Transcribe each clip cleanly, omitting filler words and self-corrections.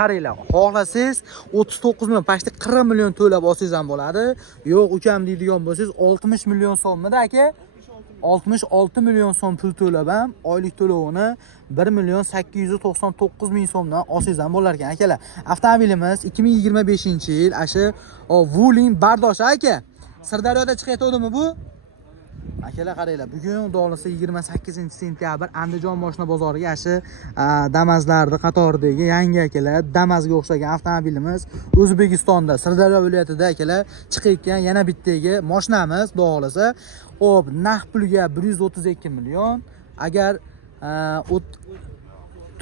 Qaranglar, xohlasangiz 39 million, pashti 40 million to'lab olsangiz ham bo'ladi. Yo'q, ukam deydigan bo'lsangiz 60 million so'mmida aka? 66 million so'm pul to'lab ham oylik to'lovini 1 million 899 ming so'mdan olsangiz ham bo'lar ekan akalar. Avtomobilimiz 2025-yil ashi Wuling bardosh aka. Sirdaryoda chiqayotdimi bu? Akalar qaranglar, bugun xudoolasa 28-sentyabr Andijon mashina bozoriga ashi Damazlarning qatoridagi yangi akalar Damazga o'xshagan avtomobilimiz O'zbekistonda Sirdaryo viloyatida akalar chiqayotgan yana bittagi mashinamiz xudoolasa. Hop, narx puliga 132 million. Agar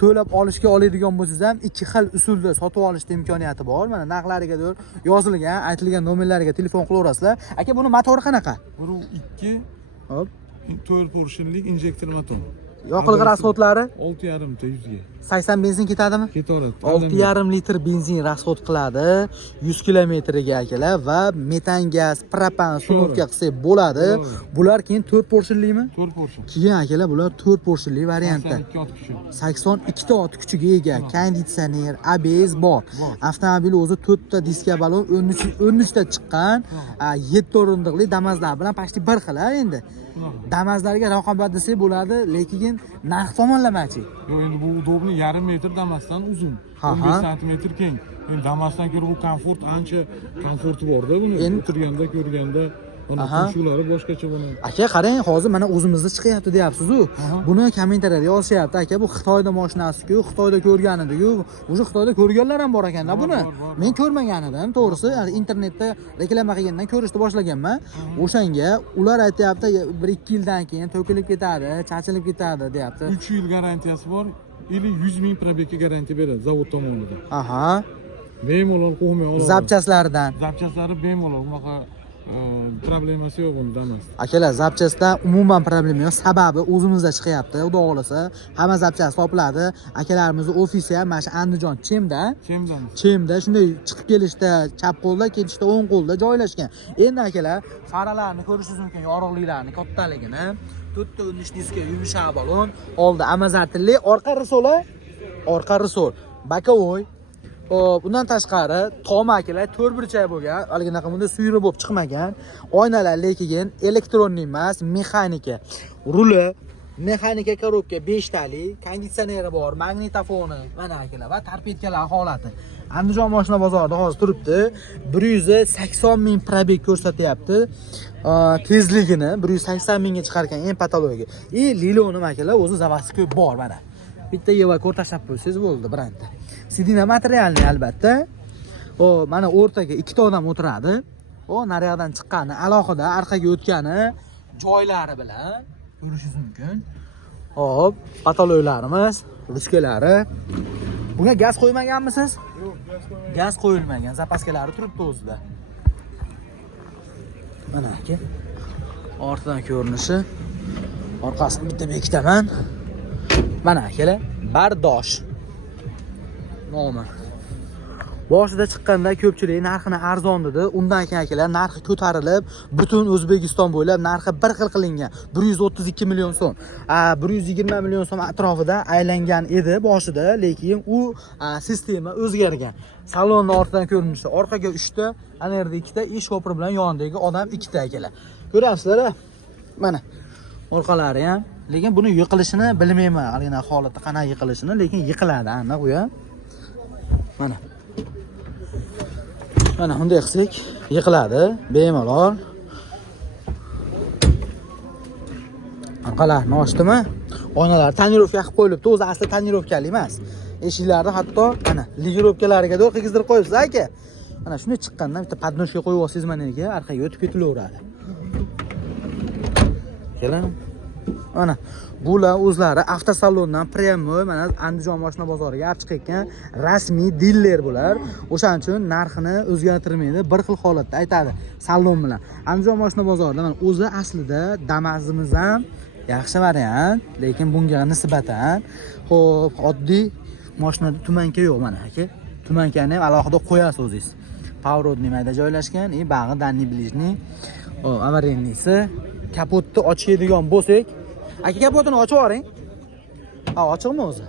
to'lab olishga oladigan bo'lsangiz ham ikki xil usulda sotib olishda imkoniyati bor. Mana narxlariga yozilgan, aytilgan nomerlariga telefon qilaverasizlar. Aka, buni motori qanaqa? Bu 2 hop 4 portionlik injektor motor. Yoqilg'i rasxodlari 6,5 ta 100 ga. 80 benzin ketadimi? Ketaveradi. 6,5 litr benzin rasxod qiladi 100 kilometrga akalar va metan gaz, propan sunovka qilsak bo'ladi. Bular keyin 4 portionlikmi? 4 portion. Keyin akalar bular 4 portionli variantda. 82 ot 82 ot kuchi. kuchiga ega, konditsioner, ABS bor. Avtomobil o'zi 4 ta diska balon 13 ta chiqqan, 7 o'rindiqli Damazlar bilan pashti bir xil endi. Damazlarga raqobat desak bo'ladi, lekin narx tomonlamachi. Yo'q, endi bu udobni yarim metr Damazdan uzun, 15 santimetr keng. Endi Damazdan ko'ra bu komfort ancha komforti bor-da buni. O'tirganda, ko'rganda mana qo'shuvlari boshqacha buni. Aka, qarang, hozir mana o'zimizda chiqyapti deyapsiz-ku. Buni kommentariyada yozishyapti. Aka, bu Xitoyda mashinasi-ku, Xitoyda ko'rgan edi-ku. O'sha Xitoyda ko'rganlar ham bor ekan-da buni. Men ko'rmagan edim, to'g'risi. Internetda reklama qilgandan ko'rishni boshlaganman. O'shanga ular aytayapti, 1-2 yildan keyin to'kilib ketadi, chachilib ketadi deyapti. 3 yil garantiyasi bor. 100 ming probegga garantiya beradi zavod tomonidan. Aha. Bemalol qo'ymay oladi. Zapchaslaridan. Zapchaslari bemalol, bunaqa problemasi yo'q bunda emas. Akalar, zapchasdan umuman problema yo'q. Sababi o'zimizda chiqyapti. Xudo xolasa, hamma zapchas topiladi. Akalarimiz ofisi ham mana shu Andijon Chemda shunday chiqib kelishda chap qo'lda, ketishda o'ng qo'lda joylashgan. Endi akalar, faralarni ko'rishingiz mumkin, yorug'liklarini kattaligini. 4 ta 13 diska yumshoq balon, oldi amazartli, orqa risol, bakovoy. Bundan tashqari tom akalar 4 burchak bo'lgan, alginaqa bunda suyri bo'lib chiqmagan. Oynalar lekin elektronli emas, mexanika. Ruli, mexanika korobka 5 tali, konditsioneri bor, magnitofoni, mana akalar va torpedkalar holati. Andijon mashina bozorida hozir turibdi. 180 ming probeg ko'rsatyapti. Tezligini 180 mingga chiqargan eng patologik. Liloni akalar o'zi zavasi ko'p bor mana. Bitta yevakor tashlab qo'ysangiz bo'ldi brendda. Sidina materialni albatta. Mana o'rtaga 2 ta odam o'tiradi. Naryoqdan chiqqani, alohida arqaga o'tgani joylari bilan ko'rishingiz mumkin. Hop, patologlarimiz, ruskalari. Bunga gaz qo'ymaganmisiz? Yo'q, gaz qo'yilmagan. Zapaskalari turibdi o'zida. Mana aka. Ortidan ko'rinishi. Orqasini bitta bekitaman. Mana akalar, bardosh nomi. Boshida chiqqanda ko'pchilik narxini arzon dedi. Undan keyin akalar narxi ko'tarilib, butun O'zbekiston bo'ylab narxi bir xil qilingan. 132 million so'm. 120 million so'm atrofida aylangan edi boshida, lekin u sistema o'zgargan. Salonni ortidan ko'rinishi, orqaga 3 ta, ana yerda 2 ta, ish ko'pri bilan yonidagi odam 2 ta akalar. Ko'rasizlar? Mana orqalari ham. Lekin buni yiqilishini bilmayman. Alina holatda qanaqa yiqilishini, lekin yiqiladi aniq u ham. Mana. Mana bunday qilsak yiqiladi, bemalol. Orqalarni ochdimi? Oynalar tonirovka qilib qo'yilibdi. O'zi asli tonirovkali emas. Eshiklarni hatto mana ligirovkalariga do'q qizdirib qo'yibsiz aka. Mana shunday chiqqandan bitta podnoshka qo'yib olsangiz mana yerga orqaga o'tib ketilaveradi. Keling. Mana bular o'zlari avtosalondan premyo mana Andijon mashina bozoriga olib chiqayotgan rasmiy diler bular. O'shaning uchun narxini o'zgartirmaydi, bir xil holatda aytadi salon bilan. Andijon mashina bozorida mana o'zi aslida Damazimiz ham yaxshi variant, lekin bunga nisbatan xo'p, oddiy mashinada tumanka yo'q mana aka. Tumankani ham alohida qo'yasiz o'zingiz. Pavorodni mayda joylashgan, bag'i danni bilishni, avarinisi, kapotni ochadigan bo'lsak, aka kapotini ochib yuboring. Ochiqmi o'zi?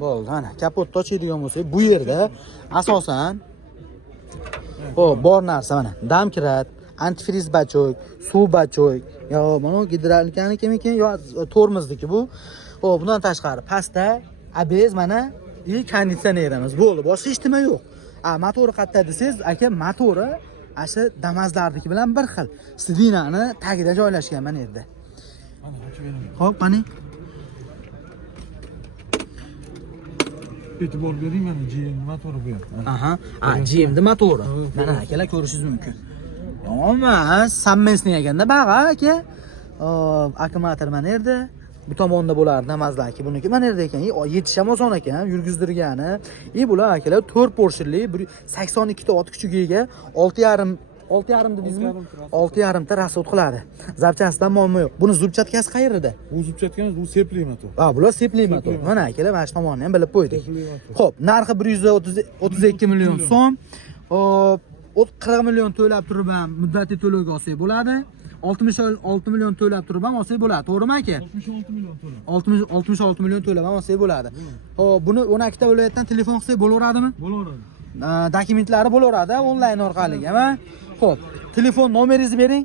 Bo'ldi, mana kapotni ochadigan bo'lsak, bu yerda asosan bor narsa mana damkirat, antifriz bachok, suv bachok, yo mana gidravlikaniki yo tormozniki bu. Xo'p, bundan tashqari pastda ABS mana konditsionerimiz bo'ldi. Boshqa hech nima yo'q. Motori qayerda desangiz, aka, motori asha Damazlarniki bilan bir xil. Sidinani tagida joylashgan mana yerda. Mana ochib beraman. Xo'p, qani. E'tibor bering, mana GM motori bu yer. Aha, GM'ni motori. Mana akalar ko'rishingiz mumkin. Yomon emas, sammensni eganda bag'a aka. Akkumulyator mana yerda. Bu tomonda bo'lardi Damazlarki, buniki mana yerda ekan. Yetish ham oson ekan, yurgizdirgani. Bular akalar 4 porshili, 82 ta ot kuchiga ega, 6,5 dedingizmi? 6,5 ta rasxod qiladi. Zapchastdan muammo yo'q. Buni zubchatkasi qayerda? Bu zubchatkamiz, bu sepli motor. Bular sepli motor. Mana akalar, mana shu tomonni ham bilib qo'ydik. Xo'p, narxi 132 million so'm. Hop, 40 million to'lab turib ham muddatli to'lovga olsak bo'ladi. 66 million to'lab turib ham olsak bo'ladi, to'g'rimi aka? 66 million to'lab. 66 million to'lab ham olsak bo'ladi. Xo'p, buni 12 ta viloyatdan telefon qilsak bo'laveradimi? Bo'laveradi. Dokumentlari bo'laveradi onlayn orqali ham. Xo'p, telefon nomeringizni bering.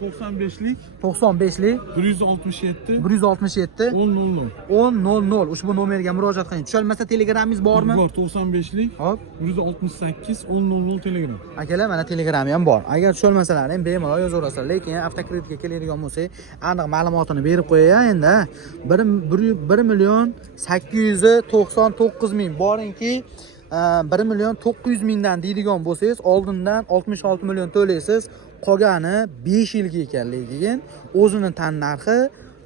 95lik 95lik 167 167 1000. Ushbu nomerga murojaat qiling. Tushalmasa telegramingiz bormi? Bor, 95lik. Hop. 168 1000 telegram. Akalar, mana telegrami ham bor. Agar tushalmasalar ham bemalol yozaverasizlar. Lekin avtokreditga keladigan bo'lsak, aniq ma'lumotini berib qo'yay endi. 1 million 899 ming boringki 1 million 900 mingdan deydigan bo'lsangiz, oldindan 66 million to'laysiz. Qolgani 5 yilga ekanligiga o'zini tan narxi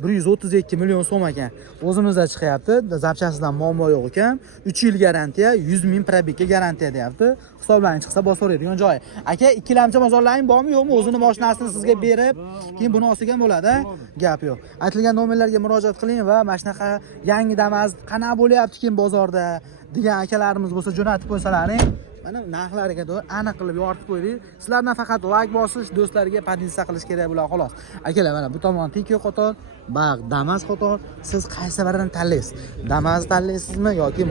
132 million so'm ekan. O'zimizda chiqyapti. Zapchastdan muammo yo'q ekan. 3 yil garantiya, 100 ming probegga garantiya deyapti. Hisoblanib chiqsa bosaveradigan joyi. Aka, ikkilamchi bozorlaring bormi yo'qmi? O'zini mashinasini sizga berib, keyin buni olsigan bo'ladi. Gap yo'q. Aytilgan nomerlarga murojaat qiling va mana shunaqa yangi Damas qanaqa bo'lyapti keyin bozorda degan akalarimiz bo'lsa jo'natib qo'ysalaring. Mana narxlariga do'r aniq qilib yoritib qo'ydik. Sizlardan faqat like bosish, do'stlarga podpisa qilish kerak bo'ladi xolos. Akalar, mana bu tomon Tiko qator, baq Damas qator. Siz qaysi birini tanlaysiz? Damas tanlaysizmi yoki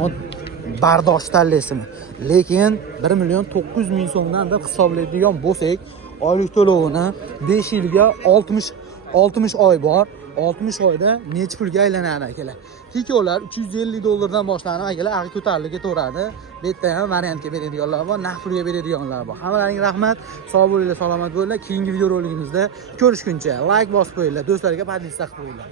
bardosh tanlaysizmi? Lekin 1 million 900 ming so'mdan deb hisoblaydigan bo'lsak, oylik to'lovini 5 yilga 60 oy bor. 60 oyda necha pulga aylanadi akalar? Tikolar 350 dollardan boshlanib akalar, ag'i ko'tarilib ketaveradi. Bu yerda ham variantga beradiganlar bor, naqd pulga beradiganlar bor. Hammalaringga rahmat. Sog' bo'linglar, salomat bo'linglar. Keyingi videoroligimizda ko'rishguncha like bosib qo'yinglar, do'stlarga podpisa qilib qo'yinglar.